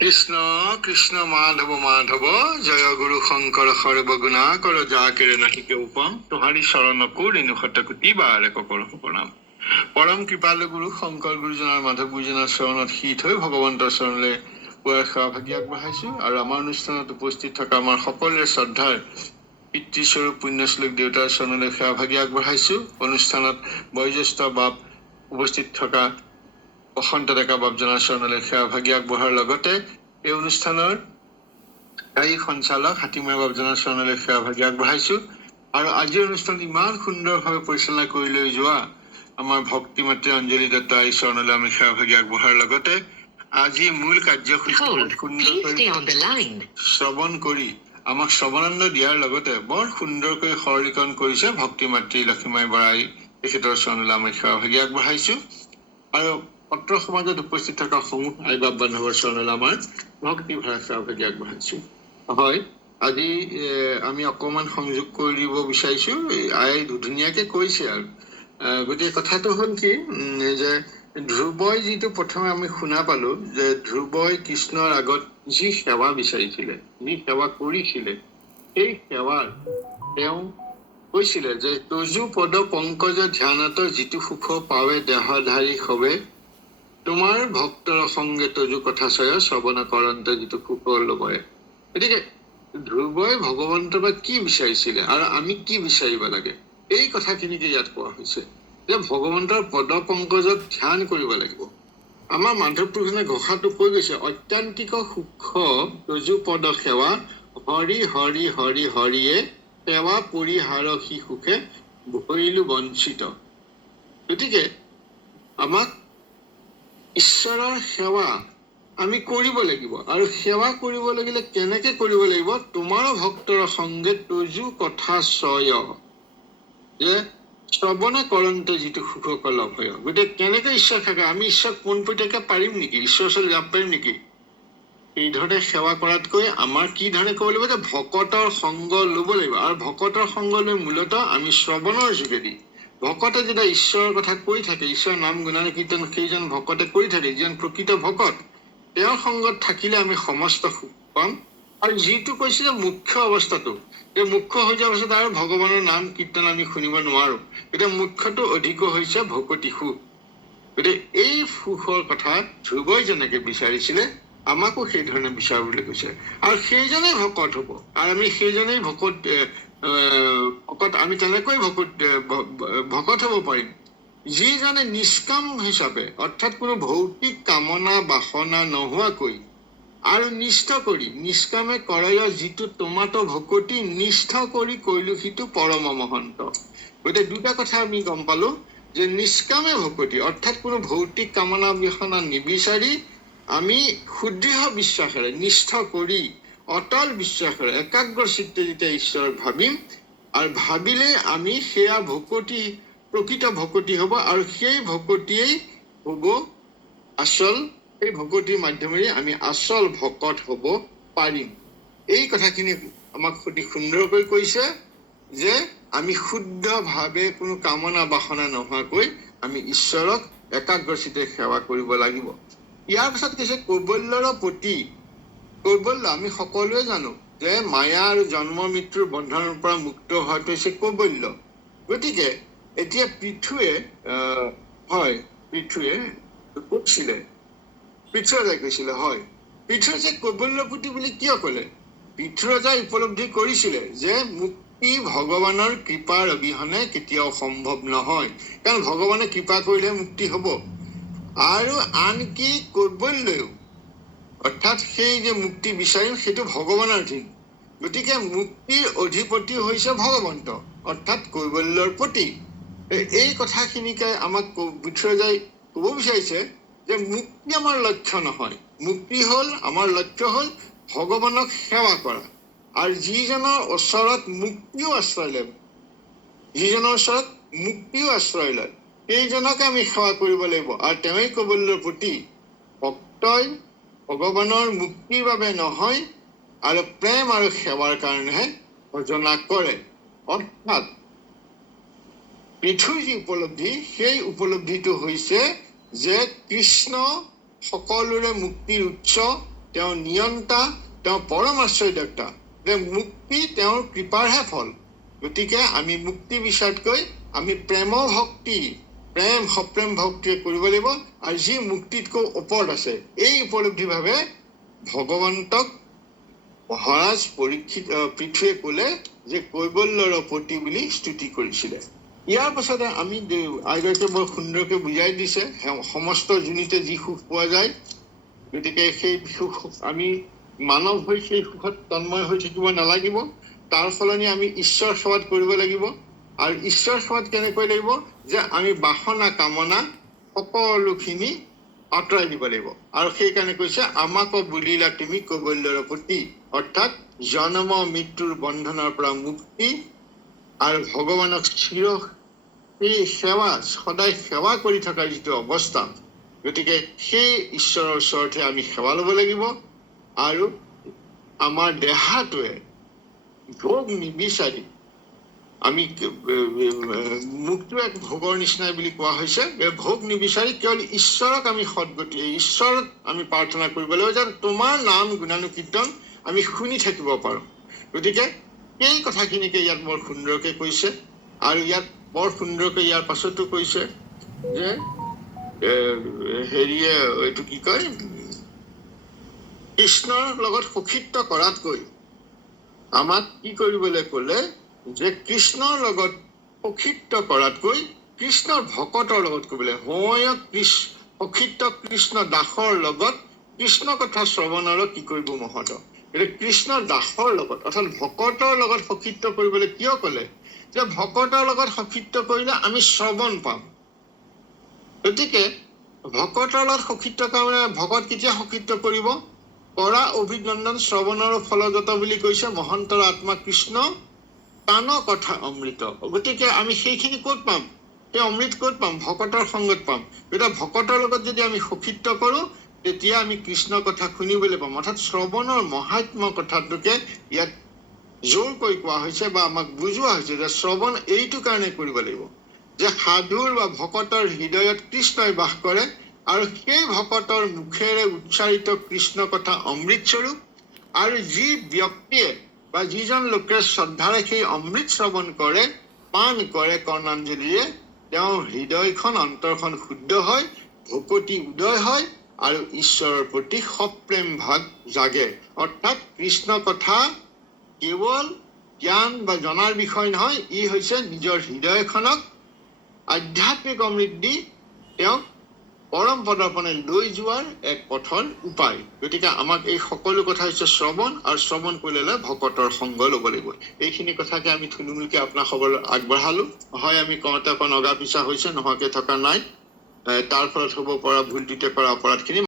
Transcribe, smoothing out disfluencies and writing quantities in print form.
কৃষ্ণ কৃষ্ণ মাধৱ মাধৱ জয় গুৰু শংকৰ সৰ্বগুণাকৰ যাকেৰে নাহিকে উপম তোহাৰি চৰণকো ৰেণু শতকোটি বাৰে ককৰ প্ৰণাম। পৰম কৃপালু গুৰু শংকৰ গুৰুজনাৰ মাধৱ গুৰুজনাৰ চৰণত শীত হৈ ভগৱন্তৰ চৰণলৈ পুৱাৰ সেৱাভাগি আগবঢ়াইছো। আৰু আমাৰ অনুষ্ঠানত উপস্থিত থকা আমাৰ সকলোৰে শ্ৰদ্ধাৰ পিতৃস্বৰূপ পুণ্যশ্লোক দেউতাৰ চৰণলৈ সেৱাভাগি আগবঢ়াইছো। অনুষ্ঠানত বয়োজ্যেষ্ঠ বাপ উপস্থিত থকা বসন্ত ডেকা বাপজনাৰ চৰণলৈ সেৱাভাগি আগবঢ়াৰ লগতে এই অনুষ্ঠানৰ স্থায়ী সঞ্চালক হাতীমৰা বাপজনাৰ চৰণলৈ সেৱাভাগি আগবঢ়াইছো। আৰু আজিৰ অনুষ্ঠান ইমান সুন্দৰভাৱে পৰিচালনা কৰি লৈ যোৱা আমাৰ ভক্তি মাতৃ অঞ্জলি দত্ত এই চৰণলৈ আমি সেৱাভাগি আগবঢ়াৰ লগতে আজি মূল কাৰ্যসূচী শ্ৰৱণ কৰি আমাক শ্ৰৱণানন্দ দিয়াৰ লগতে বৰ সুন্দৰকৈ সৰলীকৰণ কৰিছে ভক্তি মাতৃ লক্ষ্মীমাই বৰাই, তেখেতৰ চৰণলৈ আমি সেৱাভাগি আগবঢ়াইছো। আৰু পত্ৰ সমাজত উপস্থিত থকা সমূহ আই বাপ বান্ধৱৰ চৰণলৈ আমাৰ ভক্তি ভৰা সেৱাভাগি আগবঢ়াইছো। হয়, আজি আমি অকমান সংযোগ কৰি দিব বিচাৰিছো। আই ধুনীয়াকে কৈছে আৰু গতিকে কথাটো হ'ল কি যে ধ্ৰুৱই যিটো প্ৰথমে আমি শুনা পালো যে ধ্ৰুৱই কৃষ্ণৰ আগত যি সেৱা বিচাৰিছিলে, যি সেৱা কৰিছিলে, সেই সেৱাৰ তেওঁ কৈছিলে যে তজু পদ পংকজ ধ্যানত যিটো সুখ পাৱে দেহধাৰী হবে, তোমাৰ ভক্তৰ সংগে তজু কথা চয় শ্ৰৱণ কৰন্ত যিটো সুখ লবয়ে। গতিকে ধ্ৰুৱই ভগৱন্তৰ পৰা কি বিচাৰিছিলে আৰু আমি কি বিচাৰিব লাগে, এই কথাখিনিকে ইয়াত কোৱা হৈছে যে ভগৱন্তৰ পদ পংকজত ধ্যান কৰিব লাগিব। আমাৰ মাধৱপুৰুষে ঘোষাটো কৈ গৈছে অত্যান্তিক সুখ তজু পদ সেৱা, হৰি হৰি হৰি হৰিয়ে সেৱা পৰিহাৰ সি সুখে ভৰিলো বঞ্চিত। গতিকে আমাক ঈশ্বৰৰ সেৱা আমি কৰিব লাগিব। আৰু সেৱা কৰিব লাগিলে কেনেকে কৰিব লাগিব? তোমাৰ ভক্তৰ সংগে তজু কথা চয়, যে শ্ৰৱণ কৰন্তে যিটো সুখ লাভ হয়। গতিকে কেনেকে ঈশ্বৰ থাকে? আমি ঈশ্বৰ পোনপটীয়াকে পাৰিম নেকি? ঈশ্বৰৰ ওচৰলৈ যাব পাৰিম নেকি? এই ধৰণে সেৱা কৰাতকৈ আমাৰ কি ধৰণে কৰিব লাগিব? যে ভকতৰ সংগ লব লাগিব। আৰু ভকতৰ সংগ লৈ মূলতঃ আমি শ্ৰৱণৰ যোগেদি ভকতে যেতিয়া ঈশ্বৰৰ কথা কৈ থাকে, ঈশ্বৰৰ নাম গুণান কীৰ্তন সেইজন ভকতে কৰি থাকে, যিজন প্ৰকৃত ভকত, তেওঁৰ সংগত থাকিলে আমি সমস্ত সুখ পাম। আৰু যিটো কৈছে যে মুখ্য অৱস্থাটো, যে মুখ্য হৈ যোৱাৰ পাছত আৰু ভগৱানৰ নাম কীৰ্তন আমি শুনিব নোৱাৰো, এতিয়া মুখ্যটো অধিক হৈছে ভকতি সুখ। গতিকে এই সুখৰ কথা ধ্ৰুৱই যেনেকে বিচাৰিছিলে আমাকো সেই ধৰণে বিচাৰিবলৈ কৈছে। আৰু সেইজনেই ভকত হব। আৰু আমি সেইজনেই ভকত আমি তেনেকৈ ভকত হব পাৰিম যিজনে নিষ্কাম হিচাপে, অৰ্থাৎ কোনো ভৌতিক কামনা বাসনা নোহোৱাকৈ আৰু নিষ্ঠ কৰি নিষ্কামে কৰে যিটো তোমাতো ভকতি, নিষ্ঠ কৰি কৰিলো সিটো পৰম মহন্ত। গতিকে দুটা কথা আমি গম পালো যে নিষ্কামে ভকতি, অৰ্থাৎ কোনো ভৌতিক কামনা বাসনা নিবিচাৰি আমি সুদৃঢ় বিশ্বাসেৰে নিষ্ঠ কৰি অটল বিশ্বাসেৰে একাগ্ৰ চিত্তে যেতিয়া ঈশ্বৰক ভাবিম, আৰু ভাবিলে আমি সেয়া ভকতি, প্ৰকৃত ভকতি হব। আৰু সেই ভকতিয়েই হব আচল, সেই ভকতিৰ মাধ্যমেৰে আমি আচল ভকত হব পাৰিম। এই কথাখিনি আমাক অতি সুন্দৰকৈ কৈছে যে আমি শুদ্ধ ভাৱে কোনো কামনা বাসনা নোহোৱাকৈ আমি ঈশ্বৰক একাগ্ৰচিতে সেৱা কৰিব লাগিব। ইয়াৰ পিছত কৈছে কৈবল্যৰ প্ৰতি। কৈবল্য আমি সকলোৱে জানো যে মায়া আৰু জন্ম মৃত্যুৰ বন্ধনৰ পৰা মুক্ত হোৱাটো হৈছে কৈবল্য। গতিকে এতিয়া পৃথুৱে কৈছিলে, পৃথুৰজাই কৈছিলে, হয়, পৃথুৰজাই কৈবল্য প্ৰতি বুলি কিয় কলে? পৃথুৰজাই উপলব্ধি কৰিছিলে যে মুক্তি ভগৱানৰ কৃপাৰ অবিহনে কেতিয়াও সম্ভৱ নহয়, কাৰণ ভগৱানে কৃপা কৰিলে মুক্তি হব। আৰু আনকি কৈবল্যও, অৰ্থাৎ সেই যে মুক্তি বিচাৰিম সেইটো ভগৱানৰ অধীন। গতিকে মুক্তিৰ অধিপতি হৈছে ভগৱন্ত, অৰ্থাৎ কৈবল্যৰ প্ৰতি। এই কথাখিনিকে আমাক পৃথুৰজাই কব বিচাৰিছে যে মুক্তি আমাৰ লক্ষ্য নহয়। মুক্তি হল, আমাৰ লক্ষ্য হল ভগৱানক সেৱা কৰা। আৰু যিজনৰ ওচৰত মুক্তিও আশ্ৰয় লয়, যিজনৰ ওচৰত মুক্তিও আশ্ৰয় লয়, সেইজনকে আমি সেৱা কৰিব লাগিব। আৰু তেওঁই কৈবল্যৰ প্ৰতি। ভক্তই ভগৱানৰ মুক্তিৰ বাবে নহয়, আৰু প্ৰেম আৰু সেৱাৰ কাৰণেহে ভজনা কৰে। অৰ্থাৎ পৃথুৰ যি উপলব্ধি, সেই উপলব্ধিটো হৈছে যে কৃষ্ণ সকলোৰে মুক্তিৰ উৎস, তেওঁ নিয়ন্তা, তেওঁ পৰম আশ্চৰ্যতা, যে মুক্তি তেওঁৰ কৃপাৰহে ফল। গতিকে আমি মুক্তি বিচাৰতকৈ আমি প্ৰেম সপ্ৰেম ভক্তিয়ে কৰিব লাগিব। আৰু যি মুক্তিতকৈ ওপৰত আছে, এই উপলব্ধি ভাৱে ভগৱন্তক মহাৰাজ পৃথুৱে ক'লে যে কৈবল্যৰ পতি বুলি স্তুতি কৰিছিলে। ইয়াৰ পাছতে আমি আইগৰাকীয়ে বৰ সুন্দৰকে বুজাই দিছে সমস্ত যোনিতে যি সুখ পোৱা যায়। গতিকে সেই সুখ আমি মানৱ হৈ সেই সুখত তন্ময় হৈ থাকিব নালাগিব, তাৰ সলনি আমি ঈশ্বৰ সেৱাত কৰিব লাগিব। আৰু ঈশ্বৰ সেৱাত কেনেকৈ লাগিব, যে আমি বাসনা কামনা সকলোখিনি আঁতৰাই দিব লাগিব। আৰু সেইকাৰণে কৈছে আমাকো বুলিলা তুমি কৈবল্যৰ পতি, অৰ্থাৎ জন্ম মৃত্যুৰ বন্ধনৰ পৰা মুক্তি আৰু ভগৱানক সেই সেৱা সদায় সেৱা কৰি থকাৰ যিটো অৱস্থা, গতিকে সেই ঈশ্বৰৰ ওচৰতহে আমি সেৱা ল'ব লাগিব। আৰু আমাৰ দেহাটোৱে ভোগ নিবিচাৰি, আমি মুক্তি এক ভোগৰ নিচিনাই বুলি কোৱা হৈছে, ভোগ নিবিচাৰি কেৱল ঈশ্বৰক আমি ঈশ্বৰত আমি প্ৰাৰ্থনা কৰিব লাগিব, যেন তোমাৰ নাম গুণানুকীৰ্তন আমি শুনি থাকিব পাৰো। গতিকে এই কথাখিনিকে ইয়াত বৰ সুন্দৰকে কৈছে। আৰু ইয়াত বৰ সুন্দৰকে ইয়াৰ পাছতো কৈছে যে হেৰিয়ে এইটো কি কয়, কৃষ্ণৰ লগত সখীত্ব কৰাতকৈ আমাক কি কৰিবলৈ ক'লে, যে কৃষ্ণৰ লগত সখীত্ব কৰাতকৈ কৃষ্ণৰ ভকতৰ লগত কৰিবলৈ, সখীত্ব কৃষ্ণ দাসৰ লগত কৃষ্ণ কথা শ্ৰৱণৰ কি কৰিব মহত। এতিয়া কৃষ্ণৰ দাসৰ লগত অৰ্থাৎ ভকতৰ লগত সখীত্ব কৰিবলৈ কিয় ক'লে, যে ভকতৰ লগত সখীত্ব কৰিলে আমি শ্ৰৱণ পাম। গতিকে ভকতৰ লগত সখীত্ব কাৰণে ভকত কেতিয়া সখীত্ব কৰিব, কৰা অভিনন্দন শ্ৰৱণৰ ফলগত বুলি কৈছে মহন্তৰ আত্মা কৃষ্ণ তান কথা অমৃত। গতিকে আমি সেইখিনি ক'ত পাম, সেই অমৃত ক'ত পাম, ভকতৰ সংগত পাম। গতিকে ভকতৰ লগত যদি আমি সখীত্ব কৰো, তেতিয়া আমি কৃষ্ণ কথা শুনিবলৈ পাম। অৰ্থাৎ শ্ৰৱণৰ মহাত্ম্য কথাটোকে ইয়াত জোৰকৈ কোৱা হৈছে বা আমাক বুজোৱা হৈছে, যে শ্ৰৱণ এইটো কাৰণে কৰিব লাগিব যে সাধুৰ বা ভকতৰ হৃদয়ত কৃষ্ণই বাস কৰে, আৰু সেই ভকতৰ মুখেৰে উচ্চাৰিত কৃষ্ণ কথা অমৃত স্বৰূপ। আৰু যি ব্যক্তিয়ে বা যিজন লোকে শ্ৰদ্ধাৰে সেই অমৃত শ্ৰৱণ কৰে, পান কৰে কৰ্ণাঞ্জলিৰে, তেওঁৰ হৃদয়খন অন্তৰখন শুদ্ধ হয়, ভকতি উদয় হয়, আৰু ঈশ্বৰৰ প্ৰতি সপ্ৰেম ভাগ জাগে। অৰ্থাৎ কৃষ্ণ কথা কেৱল জ্ঞান বা জনাৰ বিষয় নহয়, ই হৈছে নিজৰ হৃদয়খনক আধ্যাত্মিক অমৃত দি তেওঁক পৰম পদৰ্পণে লৈ যোৱাৰ এক পথৰ উপায়। গতিকে আমাক এই সকলো কথা হৈছে শ্ৰৱণ, আৰু শ্ৰৱণ কৰিলে ভকতৰ সংগ ল'ব লাগিব। এইখিনি কথাকে আমি থুলমূলকে আপোনাক খবৰ আগবঢ়ালো। হয়, আমি কওঁতে অকণ অগা পিছা হৈছে, নোহোৱাকে থকা নাই। তাৰ ফলত হ'ব পৰা ভুল ত্ৰুটি কৰা অপৰাধখিনি